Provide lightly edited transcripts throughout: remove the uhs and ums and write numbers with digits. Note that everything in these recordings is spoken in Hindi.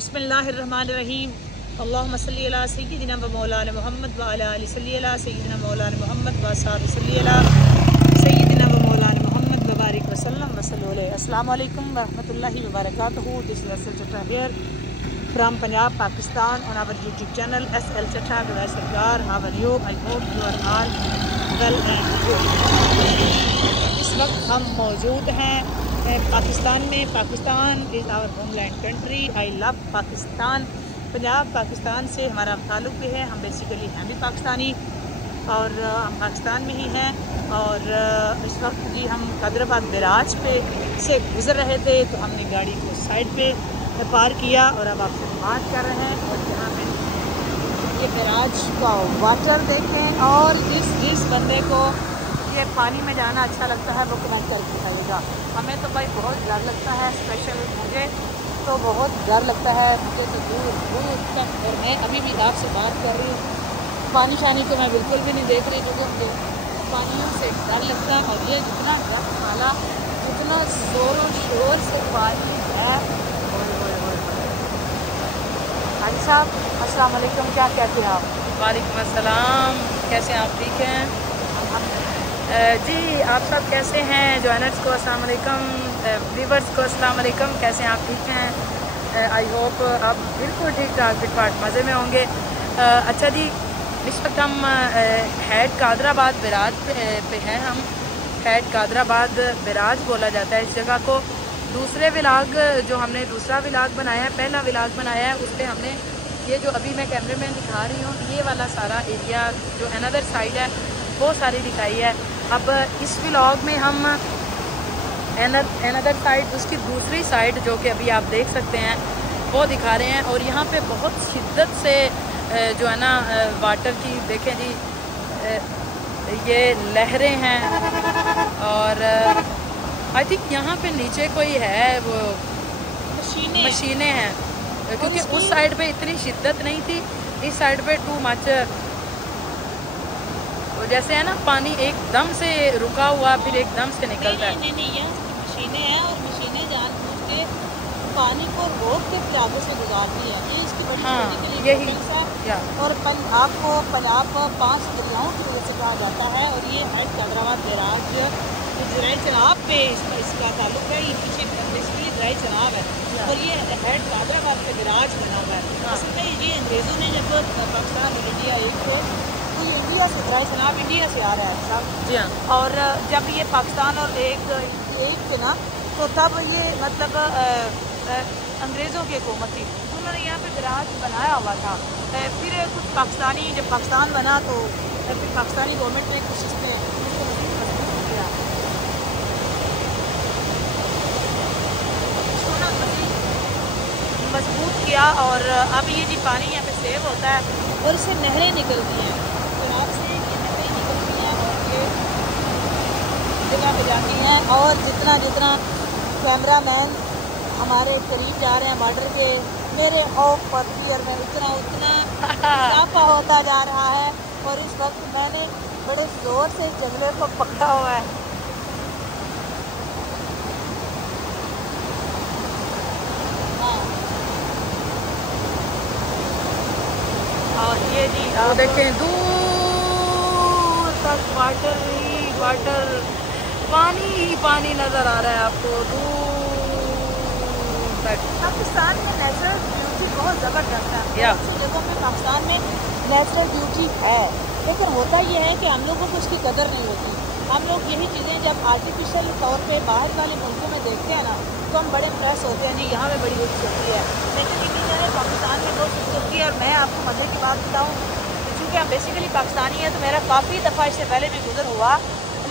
बिस्मिल्लाहिर्रहमानिर्रहीम। अल्लाहुम्मा सल्ली अला सय्यिदिना व मौलाना मुहम्मद व अला आलि सल्ली अला सय्यिदिना मौलाना मुहम्मद व असहाबि सल्ली अला सय्यिदिना व मौलाना मुहम्मद व बारिक व सल्लम व सल्लु अलैहि। अस्सलामु अलैकुम व रहमतुल्लाहि व बरकातुहू। दिस इज एसएल चट्टा here from Punjab, Pakistan on our YouTube channel SL Chatta with Sarkar. How are you? I hope you are all well and good. इस वक्त हम मौजूद हैं पाकिस्तान में। Pakistan is our homeland country. I love Pakistan. Punjab Pakistan से हमारा ताल्लुक़ भी है। हम बेसिकली हैं भी पाकिस्तानी और हम पाकिस्तान में ही हैं। और इस वक्त जी हम कादराबाद बैराज पे से गुज़र रहे थे तो हमने गाड़ी को साइड पे पार किया और अब आपसे बात कर रहे हैं। और यहाँ पे ये बैराज का वाटर देखें। और जिस बंदे को ये पानी में जाना अच्छा लगता है वो कमेंट करके बताइएगा। हमें तो भाई बहुत डर लगता है, स्पेशल मुझे तो बहुत डर लगता है। मुझे तो दूर दूर तक, और मैं अभी भी आपसे बात कर रही हूँ, पानी शानी तो मैं बिल्कुल भी नहीं देख रही क्योंकि मुझे पानियों से डर लगता है। और ये जितना डर वाला जितना ज़ोरों शोर से पानी है। हाजी साहब अस्सलाम वालेकुम, क्या कहते हैं आप? वालेकुम अस्सलाम, कैसे हैं आप? ठीक हैं जी। आप सब कैसे हैं? जॉइनर्स को अस्सलाम वालेकुम, व्यूअर्स को अस्सलाम वालेकुम, कैसे हैं आप? ठीक हैं? आई होप आप बिल्कुल ठीक ठाक फिटफाट मज़े में होंगे। अच्छा जी, इस वक्त हम हैड कादराबाद बैराज पे हैं। हम हैड कादराबाद बैराज बोला जाता है इस जगह को। दूसरे व्लॉग जो हमने दूसरा व्लॉग बनाया है, पहला व्लॉग बनाया है, उस पर हमने ये जो अभी मैं कैमरे में दिखा रही हूँ ये वाला सारा एरिया जो अनदर साइड है वो सारी दिखाई है। अब इस व्लॉग में हम अनदर साइड, उसकी दूसरी साइड जो कि अभी आप देख सकते हैं वो दिखा रहे हैं। और यहाँ पे बहुत शिद्दत से जो है ना वाटर की देखें जी, ये लहरें हैं। और आई थिंक यहाँ पे नीचे कोई है, वो मशीनें हैं क्योंकि उस साइड पे इतनी शिद्दत नहीं थी, इस साइड पे टू मच। जैसे है ना पानी एकदम से रुका हुआ फिर एकदम से निकलता है। नहीं, ये मशीनें हैं और मशीनें जानबूझ के पानी को रोक के फिर आगे से गुजारती है। ये इसकी बड़ी के लिए यही है। और पंजाब को पंजाब 5 दरियाओं की वजह से कहा जाता है। और ये हैड कादराबाद बैराज ज़राए चनाब पे इसका ताल्लुक है। ये पीछे बेसिकली ज़राए चनाब है और ये हैड कादराबाद पे बैराज बना हुआ है। असल में ये अंग्रेज़ों ने जब पाकिस्तान और इंडिया एक थे तो ये इंडिया से ज़राए चनाब इंडिया से आ रहा है साहब जी हाँ। और जब ये पाकिस्तान और एक थे ना तो तब ये मतलब अंग्रेज़ों की हुकूमत थी, उन्होंने यहाँ पे बैराज बनाया हुआ था। फिर कुछ पाकिस्तानी, जब पाकिस्तान बना तो फिर पाकिस्तानी गवर्नमेंट ने कुछ इसमें मजबूत किया। और अब ये जी पानी यहाँ पे सेव होता है और इससे नहरें निकलती हैं। तो आपसे ये नहरें निकलती हैं और ये जगह पे जाती हैं। और जितना जितना कैमरामैन हमारे करीब जा रहे हैं बॉर्डर के, मेरे ऑफ पर क्लियर में उतना इजाफा होता जा रहा है। और इस वक्त मैंने बड़े ज़ोर से जंगले को पकड़ा हुआ है। और ये जी आप देखें दूर तक वाटर ही वाटर, पानी ही पानी नज़र आ रहा है आपको दूर तक। पाकिस्तान में नेचुरल ब्यूटी बहुत ज़बरदस्त है। ऐसी जगहों पे पाकिस्तान में नेचुरल ब्यूटी है, लेकिन होता ये है कि हम लोगों को उसकी कदर नहीं होती। हम लोग यही चीज़ें जब आर्टिफिशियल तौर पे बाहर वाले मुल्कों में देखते हैं ना तो हम बड़े इम्प्रेस होते हैं, जी यहाँ पे बड़ी खूबसूरती है। लेकिन इंडिया है, पाकिस्तान में बहुत खूबसूरती है। और मैं आपको मज़े की बात बताऊँ, चूँकि हम बेसिकली पाकिस्तानी हैं तो मेरा काफ़ी दफ़ा इससे पहले भी गुजर हुआ,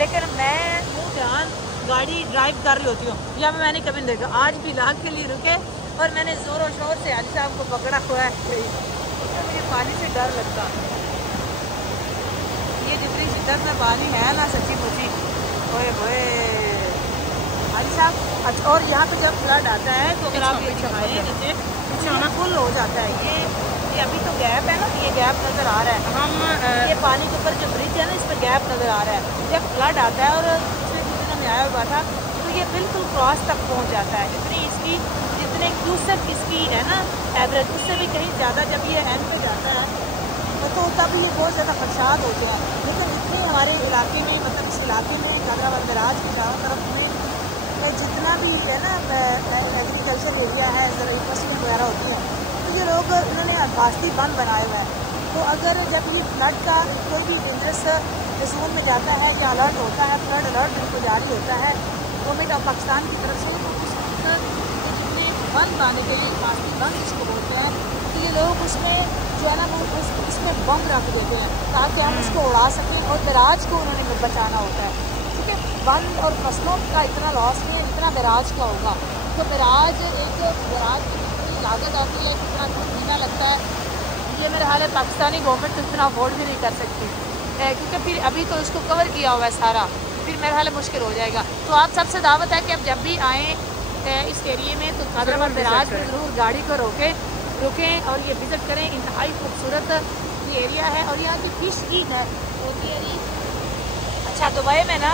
लेकिन मैं मुँह ध्यान गाड़ी ड्राइव कर रही होती हूँ, यहाँ पे मैंने कभी नहीं देखा। आज भी लाख के लिए रुके और मैंने ज़ोरों शोर से हाजी साहब को पकड़ा हुआ है क्योंकि मुझे पानी से डर लगता। ये जितनी शिद्दत में पानी है ना, सच्ची मुची ओए होए हाजी साहब। अच्छा, और यहाँ पे जब फ्लड आता है तो अगर आप ये दिखाएं, जैसे पीछे फुल हो जाता है। ये अभी तो गैप है ना, ये गैप नज़र आ रहा है। हम ये पानी के ऊपर जो ब्रिज है ना, इस पर गैप नज़र आ रहा है। जब फ्लड आता है और पिछले कुछ दिनों में आया हुआ था तो ये बिल्कुल क्रॉस तक पहुँच जाता है। जितनी इसकी लेकिन एक दूसर इसकी है ना एवरेज, उससे भी कहीं ज़्यादा जब ये एंड पे जाता है तो तब ये बहुत ज़्यादा खदशात होते हैं। लेकिन इतने हमारे इलाके में, मतलब इस इलाके में कादराबाद दराज के चारों तरफ में जितना भी है ना एग्रीकल्चर एरिया है, ज़रा फसलें वगैरह होती हैं, तो ये लोग इन्होंने अफास्ती बंद बनाए हुए हैं। तो अगर जब ये फ्लड का कोई भी डेंजरस जोन में जाता है या अलर्ट होता है, फ्लड अलर्ट जिनको जारी होता है गवर्नमेंट ऑफ पाकिस्तान की तरफ से, तो उस वक्त जितने बंद आने के लिए अफास्ती बंद इसको बोलते हैं, तो ये लोग उसमें जो है ना वो इसमें बम रख देते हैं ताकि हम उसको उड़ा सकें, और बैराज को उन्होंने बचाना होता है। ठीक है, बंद और फसलों का इतना लॉस नहीं है जितना बैराज का होगा। तो बैराज की कितनी लागत आती है, कितना महीना लगता है, ये मेरे हाल है पाकिस्तानी गवर्नमेंट तो इतना अफोर्ड भी नहीं कर सकती, क्योंकि फिर अभी तो इसको कवर किया हुआ है सारा, फिर मेरे हाल मुश्किल हो जाएगा। तो आप सबसे दावत है कि अब जब भी आएँ इस एरिए में तो कादराबाद बैराज में ज़रूर गाड़ी को रुकें और ये विज़िट करें। इंतहाई खूबसूरत ये एरिया है और यहाँ की फ़िश की होती है जी। अच्छा, दुबई में ना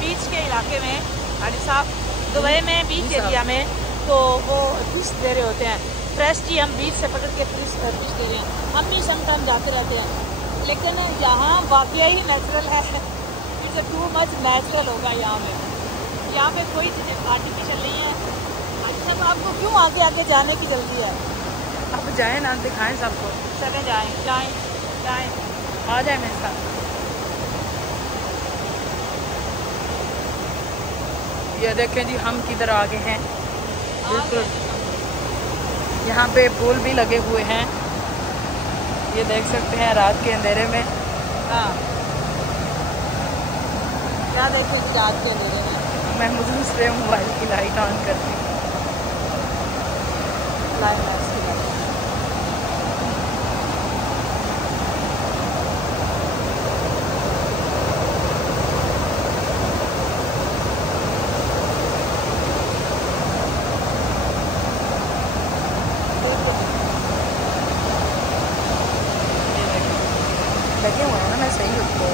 बीच के इलाके में हाजी साहब, दुबई में बीच एरिया में तो वो फ़िश दे रहे होते हैं फ्रेश जी, हम बीच से पकड़ के फ़िश दे रहे हैं। हम भी समटाइम जाते रहते हैं, लेकिन यहाँ वाकई ही नेचुरल है, इट्स टू मच नेचुरल होगा यहाँ पे कोई चीज़ आर्टिफिशियल नहीं है। अच्छा, तो आपको क्यों आगे जाने की जल्दी है? अब जाएं ना, दिखाएं सबको। चले जाएं आ जाए मेरे साथ। ये देखें जी, हम किधर आ गए हैं, बिल्कुल यहाँ पे पुल भी लगे हुए हैं, ये देख सकते हैं रात के अंधेरे में। हाँ, क्या देखते हैं रात के अंधेरे में? मैं दूसरे मोबाइल की लाइट ऑन करती हूँ। लगे हुए हैं ना, मैं सही उसको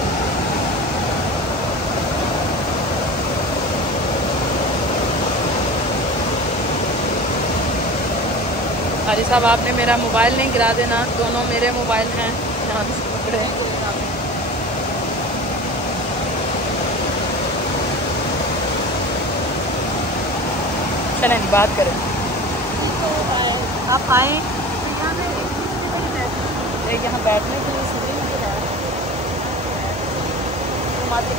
अरे साहब, आपने मेरा मोबाइल नहीं गिरा देना, दोनों मेरे मोबाइल हैं, ध्यान से पकड़े। चलें बात करें। तो आप आएँ यहाँ बैठने के लिए सीढ़ी नहीं है, हमारे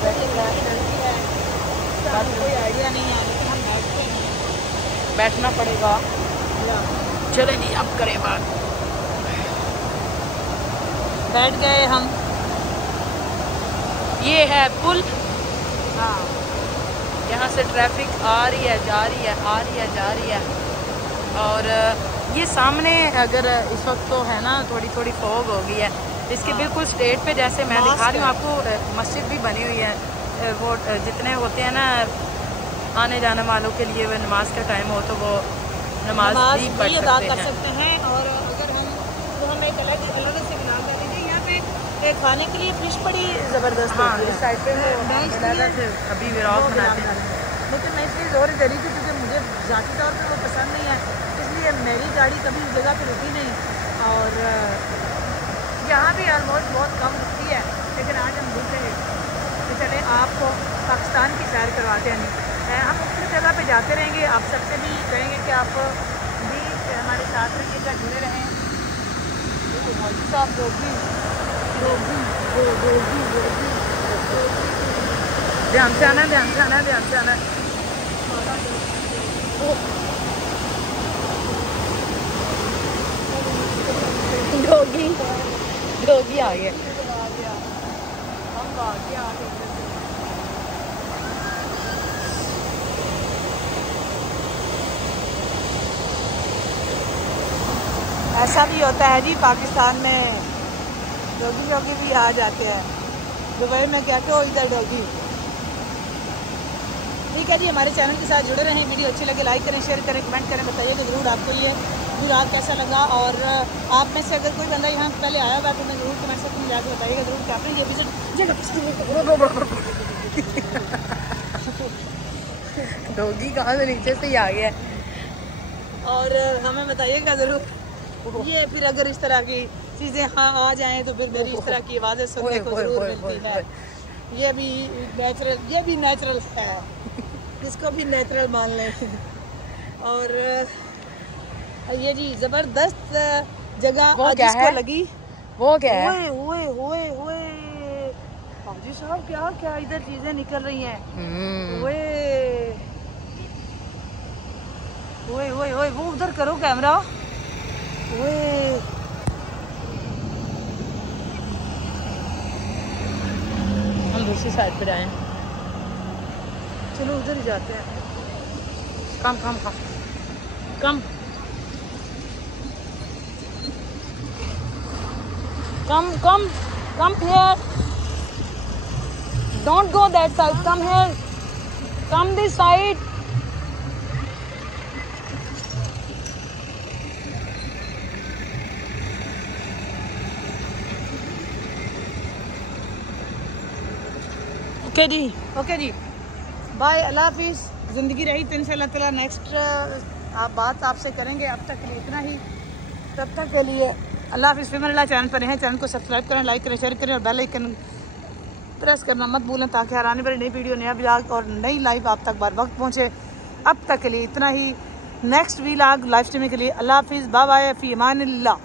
कोई आइडिया नहीं है, लेकिन हम बैठते हैं, बैठना पड़ेगा। चलें जी, अब करें बात। बैठ गए हम। ये है पुल, हाँ, यहाँ से ट्रैफिक आ रही है, जा रही है, आ रही है, जा रही है। और ये सामने अगर इस वक्त तो है ना थोड़ी थोड़ी फॉग हो गई है, इसके बिल्कुल स्टेट पे जैसे मैं दिखा रही हूँ आपको, मस्जिद भी बनी हुई है। वो जितने होते हैं ना आने जाने वालों के लिए, वो नमाज का टाइम हो तो वो नमाज भी पढ़ सकते हैं। और अगर हम एक अलग से बना कर दीजिए, यहाँ पे खाने के लिए फिश बड़ी ज़बरदस्त हाँ, होती है। इस साइड पे वो अभी व्लॉग बनाते हैं, लेकिन मैं इसलिए जोर दे रही थी क्योंकि मुझे ज़ाती तौर पर वो पसंद नहीं है, इसलिए मेरी गाड़ी कभी उस जगह पर रुकी नहीं। और यहाँ भी ऑलमोस्ट बहुत कम रुकती है, लेकिन आज हम रुक गए तो चले आपको पाकिस्तान की सैर करवाते हैं। हम उस जगह पे जाते रहेंगे, आप सबसे भी कहेंगे कि आप भी हमारे साथ रहिएगा, जुड़े रहें। देखो मौलवी साहब ध्यान से आना, ध्यान से आना, ध्यान से आना। डोगी आ गया, हम आ गए। ऐसा भी होता है जी, पाकिस्तान में डॉगी भी आ जाते हैं, दुबई में क्या क्या इधर डॉगी। ठीक है जी, हमारे चैनल के साथ जुड़े रहें, वीडियो अच्छी लगे लाइक करें, शेयर करें, कमेंट करें, बताइएगा ज़रूर आपको ये जुराब कैसा लगा। और आप में से अगर कोई बंदा यहाँ पहले आया हुआ तो मैं ज़रूर कमेंट सेक्शन में जाकर बताइएगा ज़रूर कि आपने ये विजिट डॉगी कहाँ से नीचे से ही आ गया। और हमें बताइएगा ज़रूर। ये फिर अगर इस तरह की चीज़ें हाँ आ जाएँ तो फिर मेरी इस तरह की आवाज़ें सुनने को ज़रूर मिलती है। ये भी नेचुरल है, इसको भी नेचुरल मान लें। और ये जी ज़बरदस्त जगह आज इसको लगी। वो क्या है? ओए हाजी साहब क्या क्या इधर चीजें निकल रही हैं। ओए वो उधर करो कैमरा। ओए हम दूसरी साइड पे आए। चलो उधर ही जाते हैं। कम कम कम कम कम कम कम here, don't go that side, come here, come this side. Okay जी बाय, अल्लाह हाफिज़। ज़िंदगी रही तो इंशाअल्लाह ताला नेक्स्ट बात आपसे करेंगे। अब तक के लिए इतना ही, तब तक के लिए अल्लाह हाफिज़। फिर मेरे चैनल पर हैं, चैनल को सब्सक्राइब करें, लाइक करें, शेयर करें और बेल आइकन प्रेस करना मत भूलें ताकि हर आने वाली नई वीडियो, नया व्लॉग और नई लाइव आप तक बर वक्त पहुँचे। अब तक के लिए इतना ही। नेक्स्ट व्लॉग लाइव स्ट्रीमिंग के लिए अल्लाह हाफिज़, बाय बाय, फ़ी अमानिल्लाह।